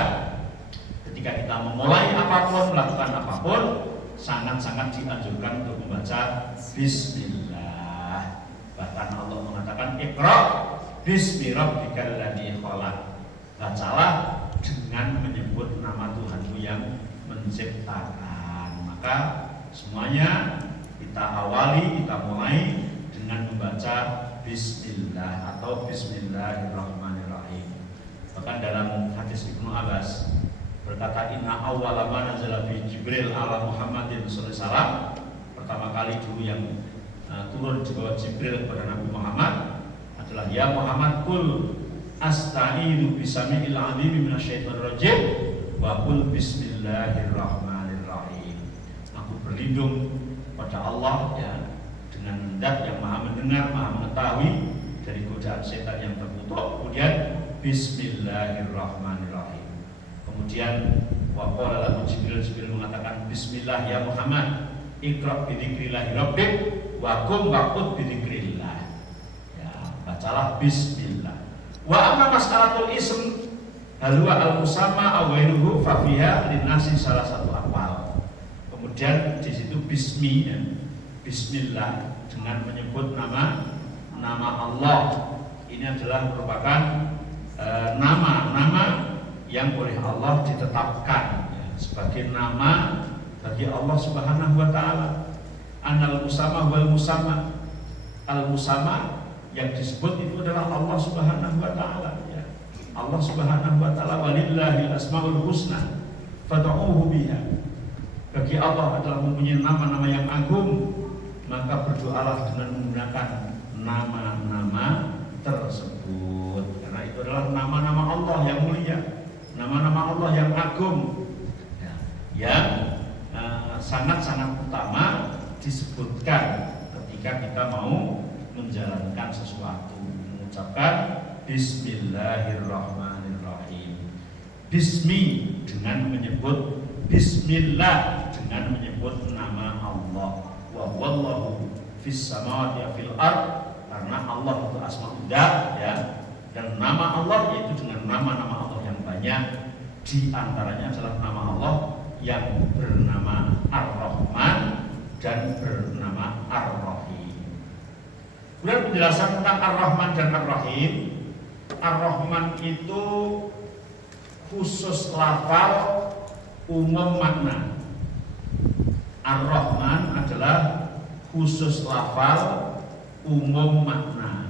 ketika kita memulai apapun, melakukan apapun, sangat-sangat dianjurkan untuk membaca bismillah. Bahkan Allah mengatakan, "Iqra bismi rabbikal ladzi khalaq." Bacalah dengan menyebut nama Tuhanmu yang menciptakan. Maka semuanya kita awal awali, kita mulai dengan membaca Bismillah atau Bismillahirrahmanirrahim. Bahkan dalam hadis Ibnu Abbas berkata, inna awwala ma nazala bi Jibril ala Muhammadin sallallahu alaihi wasallam, pertama kali dulu yang turun di bawah Jibril kepada Nabi Muhammad adalah, ya Muhammad, kul asta'idu bisami'il azim minasyaitonir rajim wa qul bismillahirrahmanirrahim. Aku berlindung pada Allah, ya, dengan zat yang maha mendengar, maha mengetahui dari godaan setan yang terkutuk. Kemudian bismillahirrahmanirrahim. Kemudian waqala lahu Jibril mengatakan, bismillah ya Muhammad, iqra bi dzikrillah rabbik wa qum waqud bi dzikrillah. Ya, bacalah bismillah. Wa amma mas'alatul ism hal huwa al-musamma aw ghairuhu fa fiha linnasi salah satu aqwal. Kemudian di situ bismi, ya, bismillah dengan menyebut nama Allah. Ini adalah merupakan nama-nama yang oleh Allah ditetapkan, ya, sebagai nama bagi Allah Subhanahu wa taala. Anal musamma wal musamma. Al musamma yang disebut itu adalah Allah Subhanahu wa taala, ya. Allah Subhanahu wa taala, walillahil asmaul husna fad'uuhu biha. Bagi Allah adalah mempunyai nama-nama yang agung, maka berdoalah dengan menggunakan nama-nama tersebut. Karena itu adalah nama-nama Allah yang mulia, nama-nama Allah yang agung, ya, yang sangat-sangat utama disebutkan ketika kita mau menjalankan sesuatu, mengucapkan bismillahirrahmanirrahim. Bismi dengan menyebut bismillah, dengan menyebut nama Allah. Wa wallahu fis samawati wa fil ard, karena Allah itu asmaul dzat, ya, dan nama Allah yaitu dengan nama-nama Allah yang banyak. Di antaranya adalah nama Allah yang bernama Ar-Rahman dan bernama Ar-Rahim. Kemudian penjelasan tentang Ar-Rahman dan Ar-Rahim. Ar-Rahman itu khusus lafal, umum makna. Ar-Rahman adalah khusus lafal, umum makna.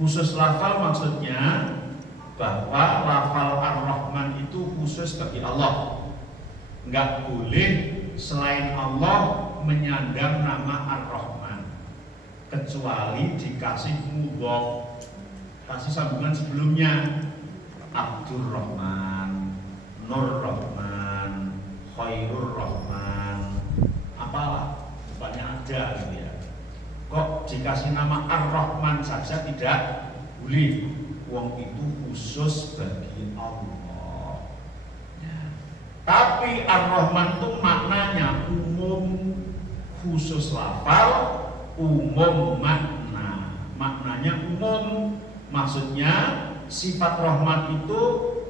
Khusus lafal maksudnya bahwa lafal Ar-Rahman itu khusus bagi Allah. Enggak boleh selain Allah menyandang nama Ar-Rahman, kecuali dikasih mudhof, kasih sambungan sebelumnya, Abdur Rahman, Nur Rahman, Khairur Rahman, apalah, bukannya ada gitu ya. Kok dikasih nama Ar-Rahman saja tidak boleh? Wong itu khusus bagi Allah, ya. Tapi Ar-Rahman itu maknanya umum, khusus lafal, umum makna. Maknanya umum, maksudnya sifat Rahman itu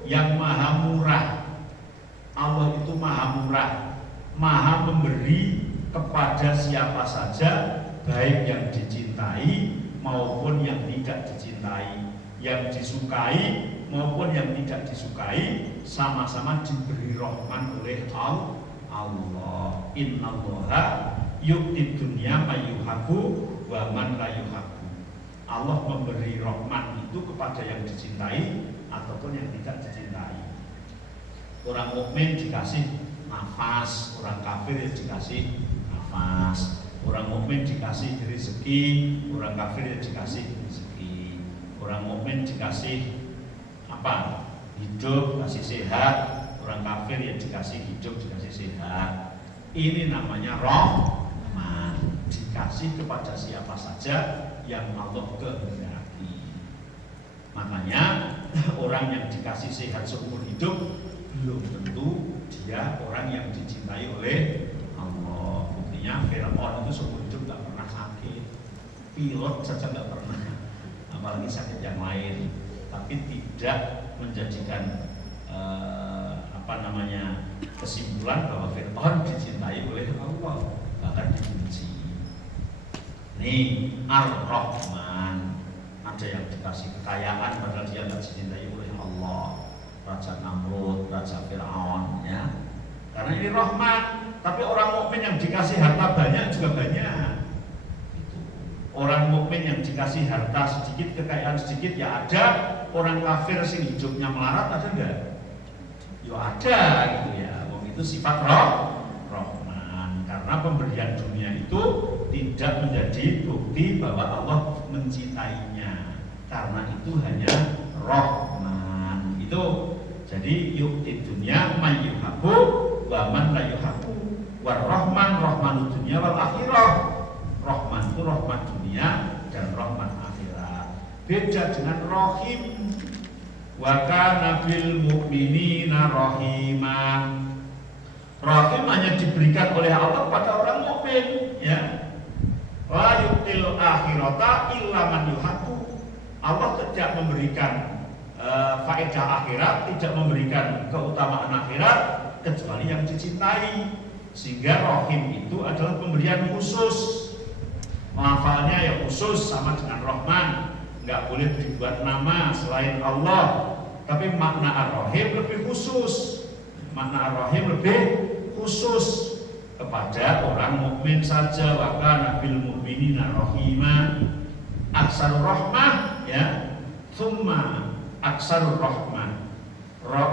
yang maha murah. Allah itu maha murah, maha memberi kepada siapa saja, baik yang dicintai maupun yang tidak dicintai, yang disukai maupun yang tidak disukai, sama-sama diberi rahman oleh Allah. Innallaha yu'tid dunya mayyuhabu wa man la yuhabu. Allah memberi rahman itu kepada yang dicintai ataupun yang tidak dicintai. Orang mukmin dikasih nafas, orang kafir dikasih nafas. Orang mukmin dikasih rezeki, orang kafir dikasih rezeki. Orang mukmin dikasih apa? Hidup, kasih sehat. Orang kafir ya dikasih hidup, dikasih sehat. Ini namanya rahman, dikasih kepada siapa saja yang Allah kehendaki. Makanya orang yang dikasih sehat seumur hidup belum tentu dia orang yang dicintai oleh Allah. Buktinya Fir'aun itu seumur hidup gak pernah sakit, pilot saja gak pernah, apalagi sakit yang lain. Tapi tidak menjadikan kesimpulan bahwa Fir'aun dicintai oleh Allah, bahkan dibenci. Nih Ar-Rahman, ada yang dikasih kekayaan padahal dia tidak dicintai oleh Allah, Raja Namrud, Raja Fir'aun, ya. Karena ini Rahman. Tapi orang mukmin yang dikasih harta banyak juga banyak, mukmin yang dikasih harta sedikit, kekayaan sedikit, ya ada. Orang kafir sing hidupnya melarat, ada enggak? Ya ada gitu ya. Itu sifat Rahman. Karena pemberian dunia itu tidak menjadi bukti bahwa Allah mencintainya. Karena itu hanya Rahman. Itu jadi yu'ti dunya may yuhabbu wa man la yuhabbu. War Rahman rahmanud dunya wal akhirah. Rahman itu rahmat dunia dan rahmat akhirat. Beda dengan Rahim. Wa kana bil mu'minina rahimah. Rahim hanya diberikan oleh Allah pada orang mukmin, ya. La yu'til akhirata illa man yuhabbu. Allah tidak memberikan faedah akhirat, tidak memberikan keutamaan akhirat kecuali yang dicintai. Sehingga Rahim itu adalah pemberian khusus. Lafalnya ya khusus, sama dengan Rahman. Nggak boleh dibuat nama selain Allah. Tapi makna Ar-Rahim lebih khusus. Makna Ar-Rahim lebih khusus kepada orang mukmin saja. Wa kana bil mu'minina rahima. Aksarur rahmah, ya. Tsumma aksarur rahmah.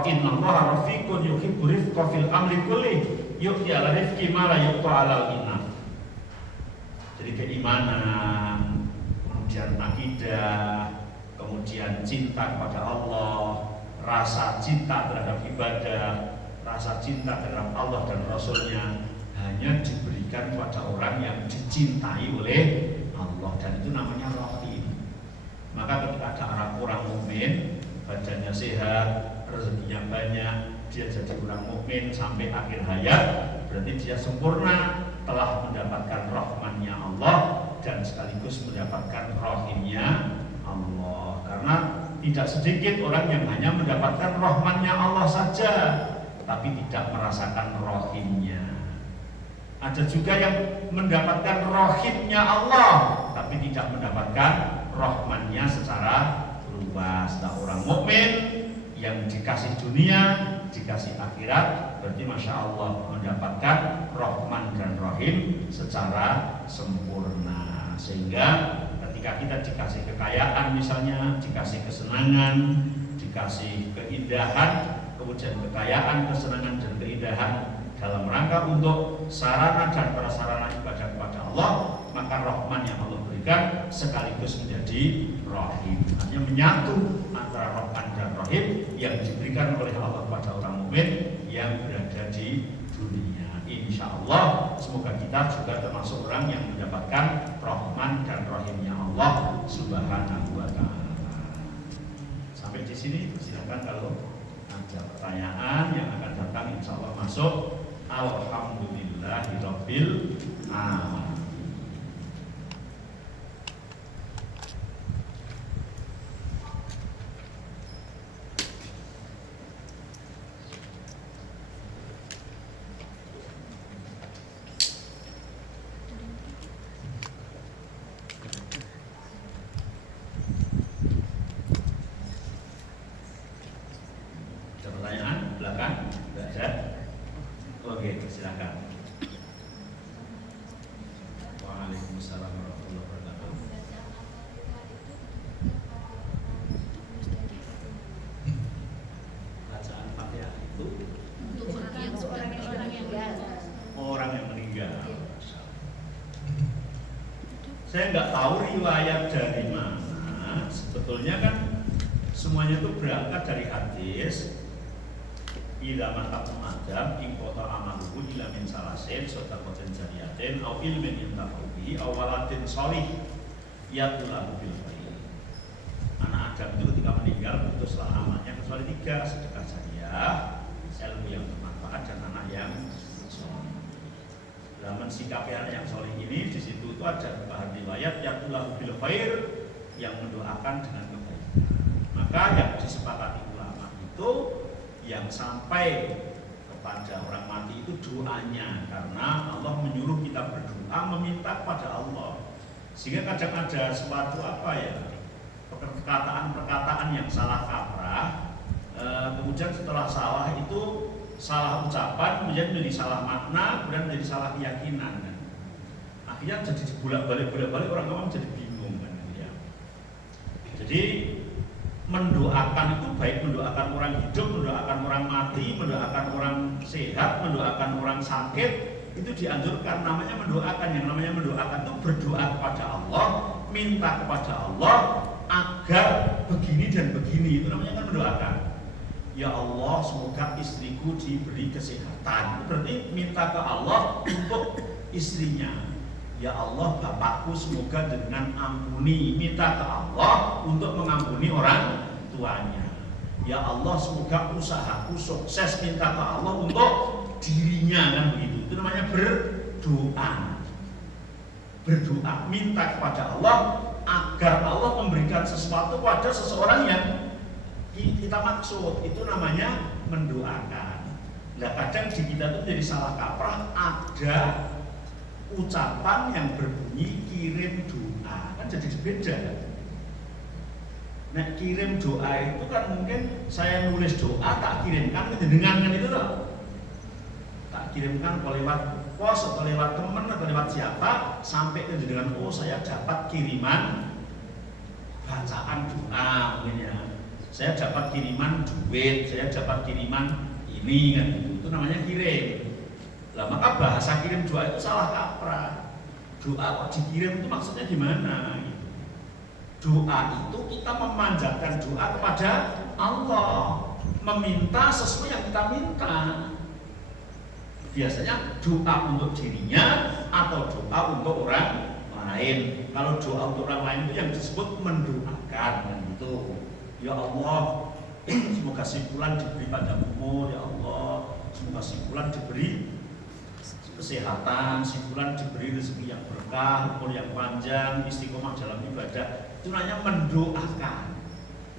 Innallaha rafiqun yuhibbu rifqa fil amri kulli. Yu'ti ala rifqi ma la yu'ta ala al-inaf. Jadi keimanan, kemudian akidah, kemudian cinta kepada Allah, rasa cinta terhadap ibadah, rasa cinta terhadap Allah dan Rasulnya hanya diberikan kepada orang yang dicintai oleh Allah, dan itu namanya Rahim. Maka ketika ada orang mukmin, badannya sehat, rezekinya banyak, dia jadi orang mukmin sampai akhir hayat, berarti dia sempurna, telah mendapatkan rahmannya Allah dan sekaligus mendapatkan rahimnya Allah. Karena tidak sedikit orang yang hanya mendapatkan rahmannya Allah saja, tapi tidak merasakan rahimnya. Ada juga yang mendapatkan rahimnya Allah, tapi tidak mendapatkan rahmannya secara luas. Nah, orang mukmin yang dikasih dunia, dikasih akhirat, berarti Masya Allah mendapatkan Rahman dan Rahim secara sempurna. Sehingga ketika kita dikasih kekayaan misalnya, dikasih kesenangan, dikasih keindahan, kemudian kekayaan, kesenangan dan keindahan dalam rangka untuk sarana dan prasarana ibadah kepada Allah, maka Rahman yang Allah berikan sekaligus menjadi Rahim. Hanya menyatu antara Rahman dan Rahim yang diberikan oleh Allah kepada orang mukmin yang berada di dunia. Insya Allah semoga kita juga termasuk orang yang mendapatkan Rahman dan Rahimnya Allah Subhanahu wa Ta'ala. Sampai di sini silakan kalau ada pertanyaan yang akan datang, insya Allah masuk. Alhamdulillahirabbil alamin. Oke, silakan. Waalaikumsalam warahmatullahi wabarakatuh. Bacaan Fatihah itu untuk orang yang meninggal. Saya nggak tahu riwayat dari mana. Sebetulnya kan semuanya itu berangkat dari hadis. Ila matakum adam ingkota amaluhu ila min salasin sodakotin jariyatin au ilmin yantafauhi au waladin sholih yatulahu bil khair. Anak Adam itu ketika meninggal putuslah amalnya kecuali 3: sedekah jariah, ilmu yang bermanfaat, dan anak yang sholih. Dalam mensikapi anak yang sholih ini, di situ itu ada bahan riwayat yatulahu bil khair, yang mendoakan dengan kebaikan. Maka yang disepakati ulama itu yang sampai kepada orang mati itu doanya, karena Allah menyuruh kita berdoa meminta kepada Allah. Sehingga kadang ada suatu perkataan-perkataan yang salah kaprah, kemudian setelah salah itu salah ucapan, kemudian menjadi salah makna, kemudian menjadi salah keyakinan. Akhirnya jadi bolak-balik orang awam jadi bingung kan. Jadi mendoakan itu baik mendoakan orang hidup, mendoakan orang mati, mendoakan orang sehat, mendoakan orang sakit, itu dianjurkan. Namanya mendoakan. Yang namanya mendoakan itu berdoa kepada Allah, minta kepada Allah agar begini dan begini, itu namanya kan mendoakan. Ya Allah, semoga istriku diberi kesehatan. Berarti minta ke Allah untuk istrinya. Ya Allah, bapakku semoga dengan ampuni. Minta ke Allah untuk mengampuni orang tuanya. Ya Allah, semoga usahaku sukses. Minta ke Allah untuk dirinya, kan begitu. Itu namanya berdoa. Berdoa, minta kepada Allah agar Allah memberikan sesuatu pada seseorang yang kita maksud. Itu namanya mendoakan. Nah, kadang di kita itu jadi salah kaprah, ada ucapan yang berbunyi kirim doa, kan jadi beda. Nah, kirim doa itu kan mungkin saya nulis doa tak kirimkan ke jenengan, kan itu loh. Tak kirimkan lewat pos atau lewat teman atau lewat siapa sampai ke jenengan, oh saya dapat kiriman bacaan doa mungkin ya. Saya dapat kiriman duit, saya dapat kiriman ini, kan gitu. Itu namanya kirim. Nah, maka bahasa kirim doa itu salah kaprah. Doa kok dikirim itu maksudnya gimana? Doa itu kita memanjatkan doa kepada Allah, meminta sesuai yang kita minta. Biasanya doa untuk dirinya atau doa untuk orang lain. Kalau doa untuk orang lain itu yang disebut mendoakan, kan gitu. Ya Allah, semoga si fulan diberi panjang umur. Ya Allah, semoga si fulan diberi kesehatan, si fulan diberi rezeki yang berkah, umur yang panjang, istiqomah dalam ibadah. Itu namanya mendoakan.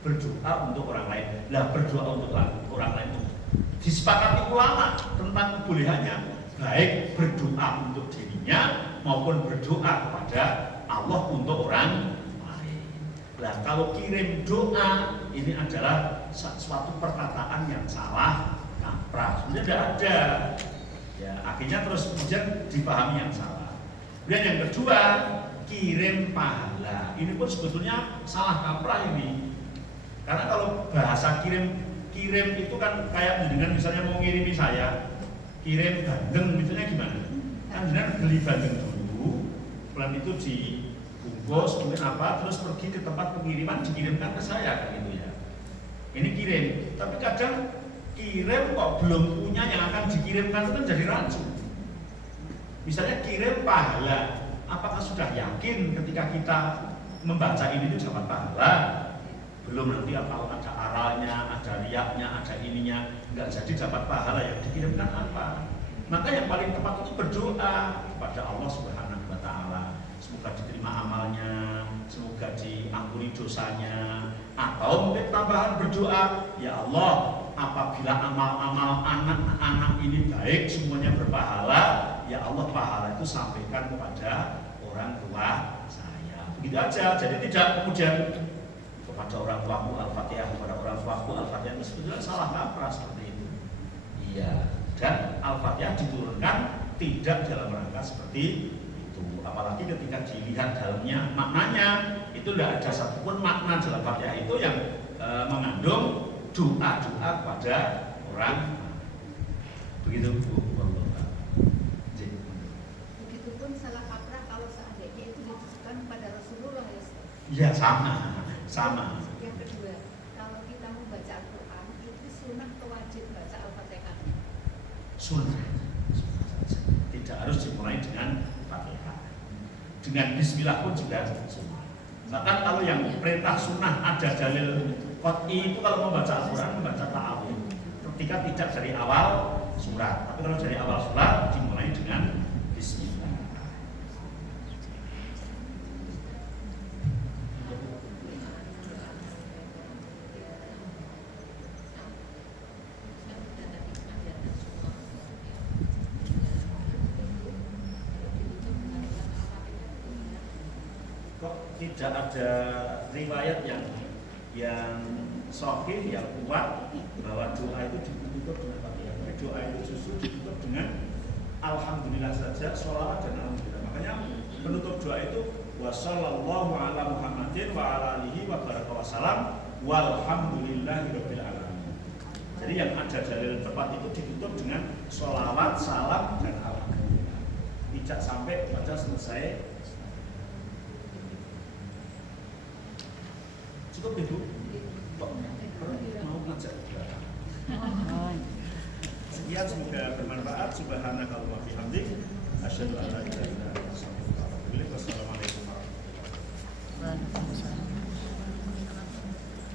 Berdoa untuk orang lain. Lah, berdoa untuk orang lain itu disepakati ulama tentang kebolehannya, baik berdoa untuk dirinya maupun berdoa kepada Allah untuk orang lain. Nah, kalau kirim doa ini adalah suatu perkataan yang salah kaprah. Sebenarnya tidak ada. Ya, akhirnya terus kemudian dipahami yang salah. Kemudian yang kedua, kirim pahala. Ini pun sebetulnya salah kaprah ini. Karena kalau bahasa kirim itu kan kayak dengan misalnya mau ngirimi saya, kirim bandeng misalnya gimana? Kan dengan beli bandeng dulu, pelan itu dibungkus mungkin apa, terus pergi ke tempat pengiriman dikirimkan ke saya, kan gitu ya. Ini kirim, tapi kadang kirim kok belum punya yang akan dikirimkan itu kan jadi rancu. Misalnya kirim pahala, apakah sudah yakin ketika kita membaca ini itu dapat pahala? Belum, nanti kalau ada aralnya, ada riaknya, ada ininya, nggak jadi dapat pahala, yang dikirimkan apa? Maka yang paling tepat itu berdoa kepada Allah Subhanahu wa Ta'ala. Semoga diterima amalnya, semoga diampuni dosanya, atau mungkin tambahan berdoa, ya Allah, apabila amal-amal anak-anak ini baik, semuanya berpahala, ya Allah, pahala itu sampaikan kepada orang tua saya. Begitu aja, jadi tidak kemudian kepada orang tuaku Al-Fatihah, kepada orang tuaku Al-Fatihah, itu sebetulnya salah kaprah seperti itu. Iya, dan Al-Fatihah diturunkan tidak dalam rangka seperti itu. Apalagi ketika dilihat dalamnya maknanya, itu tidak ada satupun makna dalam Fatihah itu yang mengandung doa-doa kepada orang. Begitu Bu. Begitupun salah kaprah kalau seandainya itu ditujukan kepada Rasulullah ya. Iya, sama. Yang kedua, kalau kita membaca Al-Quran itu sunnah atau wajib baca Al-Fatihah? Sunnah. Tidak harus dimulai dengan Fatihah. Dengan Bismillah pun juga sunnah. Bahkan kalau yang perintah sunnah ada dalil qat'i itu kalau membaca Al-Quran membaca ta'awud ketika tidak dari awal surat. Tapi kalau dari awal surat dimulai dengan Bismillah. Tidak ada riwayat yang sahih, yang kuat bahwa doa itu ditutup dengan Fatihah. Tapi doa itu justru ditutup dengan Alhamdulillah saja, sholawat dan Alhamdulillah. Makanya penutup doa berdoa itu wassallallahu ala Muhammadin wa ala alihi wa baraka wasallam walhamdulillahirabbil alamin. Jadi yang ada dalil tepat itu ditutup dengan sholawat, salam dan alhamdulillah. Tidak sampai pada selesai. Cukup Ibu? Mau ngajak? Sekian, semoga bermanfaat. Subhanakallahumma wa bihamdik, asyhadu an la ilaha illa anta, astaghfiruka wa atubu ilaik.